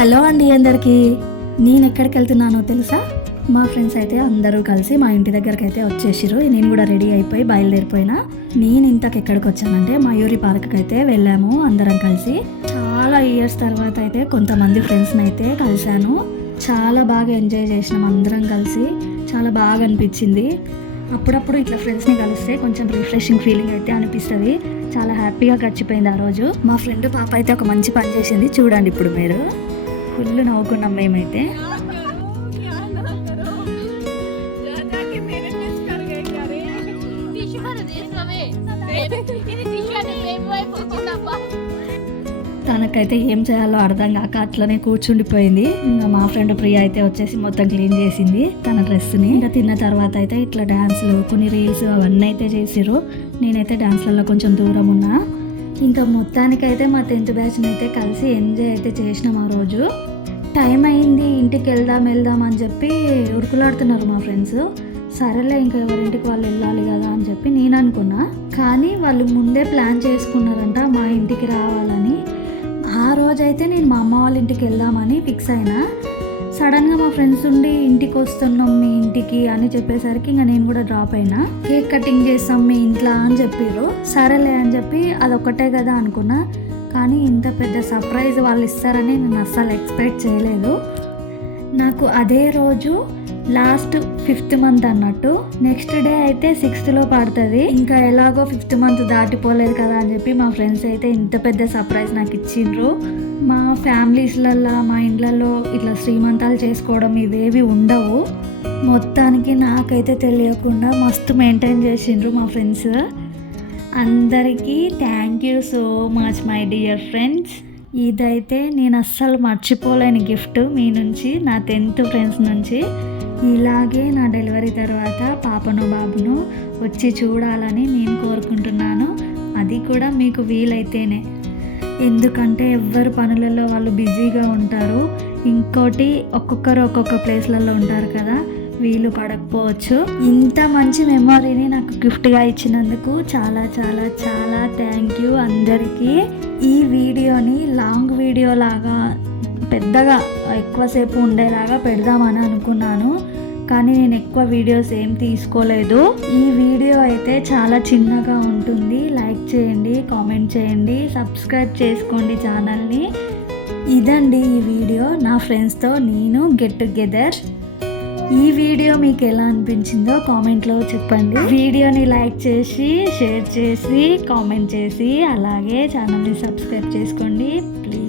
Hello అండి అందరికీ. నేను ఎక్కడికి వెళ్తున్నానో తెలుసా? మా ఫ్రెండ్స్ అయితే అందరూ కలిసి మా ఇంటి దగ్గరికి అయితే వచ్చేసారు. నేను కూడా రెడీ అయిపోయి బయలుదేరిపోయినా. నేను ఇంతకు ఎక్కడికి వచ్చానంటే మయూరి పార్క్కి అయితే వెళ్ళాము అందరం కలిసి. చాలా ఇయర్స్ తర్వాత అయితే కొంతమంది ఫ్రెండ్స్ని అయితే కలిశాను. చాలా బాగా ఎంజాయ్ చేసినాం అందరం కలిసి. చాలా బాగా అనిపించింది. అప్పుడప్పుడు ఇట్లా ఫ్రెండ్స్ని కలిస్తే కొంచెం రిఫ్రెషింగ్ ఫీలింగ్ అయితే అనిపిస్తుంది. చాలా హ్యాపీగా గడిచిపోయింది ఆ రోజు. మా ఫ్రెండ్ పాప అయితే ఒక మంచి పని చేసింది, చూడండి ఇప్పుడు మీరు. ఫుల్ నవ్వుకున్నాం మేమైతే. తనకైతే ఏం చేయాలో అర్థం కాక అట్లనే కూర్చుండిపోయింది. ఇంకా మా ఫ్రెండ్ ప్రియా అయితే వచ్చేసి మొత్తం క్లీన్ చేసింది తన డ్రెస్ని. ఇంకా తిన్న తర్వాత అయితే ఇట్లా డ్యాన్స్లు, కొన్ని రీల్స్ అవన్నీ అయితే చేసిర్రు. నేనైతే డ్యాన్స్లలో కొంచెం దూరం ఉన్నా. ఇంకా మొత్తానికైతే మా 10th బ్యాచ్ని అయితే కలిసి ఎంజాయ్ అయితే చేసినాం ఆ రోజు. టైం అయింది, ఇంటికి వెళ్దాం అని చెప్పి ఉరుకులాడుతున్నారు మా ఫ్రెండ్స్. సరేలే ఇంకా ఎవరింటికి వాళ్ళు వెళ్ళాలి కదా అని చెప్పి నేను అనుకున్నా. కానీ వాళ్ళు ముందే ప్లాన్ చేసుకున్నారంట మా ఇంటికి రావాలని. ఆ రోజైతే నేను మా అమ్మ వాళ్ళ ఇంటికి వెళ్దామని ఫిక్స్ అయినా. సడన్గా మా ఫ్రెండ్స్ ఉండి ఇంటికి వస్తున్నాం మీ ఇంటికి అని చెప్పేసరికి ఇంకా నేను కూడా డ్రాప్ అయినా. కేక్ కటింగ్ చేస్తాం మీ ఇంట్లో అని చెప్పారు. సరేలే అని చెప్పి అదొక్కటే కదా అనుకున్నా. కానీ ఇంత పెద్ద సర్ప్రైజ్ వాళ్ళు ఇస్తారని నేను అస్సలు ఎక్స్పెక్ట్ చేయలేదు. నాకు అదే రోజు లాస్ట్ 5th మంత్ అన్నట్టు. నెక్స్ట్ డే అయితే 6thలో పడుతుంది. ఇంకా ఎలాగో 5th మంత్ దాటిపోలేదు కదా అని చెప్పి మా ఫ్రెండ్స్ అయితే ఇంత పెద్ద సర్ప్రైజ్ నాకు ఇచ్చిండ్రు. మా ఫ్యామిలీస్లలో మా ఇండ్లలో ఇట్లా శ్రీమంతాలు చేసుకోవడం ఇవేవి ఉండవు. మొత్తానికి నాకైతే తెలియకుండా మస్తు మెయింటైన్ చేసిండ్రు మా ఫ్రెండ్స్. అందరికీ thank you so much my dear friends. ఇదైతే నేను అస్సలు మర్చిపోలేని గిఫ్ట్ మీ నుంచి, నా 10th ఫ్రెండ్స్ నుంచి. ఇలాగే నా డెలివరీ తర్వాత పాపను బాబును వచ్చి చూడాలని నేను కోరుకుంటున్నాను. అది కూడా మీకు వీలైతేనే. ఎందుకంటే ఎవ్వరు పనులలో వాళ్ళు బిజీగా ఉంటారు. ఇంకోటి ఒక్కొక్కరు ఒక్కొక్క ప్లేస్లలో ఉంటారు కదా, వీలు పడకపోవచ్చు. ఇంత మంచి మెమొరీని నాకు గిఫ్ట్గా ఇచ్చినందుకు చాలా చాలా చాలా థ్యాంక్ యూ అందరికీ. ఈ వీడియోని లాంగ్ వీడియో లాగా పెద్దగా ఎక్కువసేపు ఉండేలాగా పెడదామని అనుకున్నాను. కానీ నేను ఎక్కువ వీడియోస్ ఏం తీసుకోలేదు. ఈ వీడియో అయితే చాలా చిన్నగా ఉంటుంది. లైక్ చేయండి, కామెంట్ చేయండి, సబ్స్క్రైబ్ చేసుకోండి ఛానల్ని. ఇదండి ఈ వీడియో, నా ఫ్రెండ్స్తో నేను గెట్ టుగెదర్. ఈ వీడియో మీకు ఎలా అనిపించిందో కామెంట్లో చెప్పండి. వీడియోని లైక్ చేసి, షేర్ చేసి, కామెంట్ చేసి, అలాగే ఛానల్ని సబ్స్క్రైబ్ చేసుకోండి ప్లీజ్.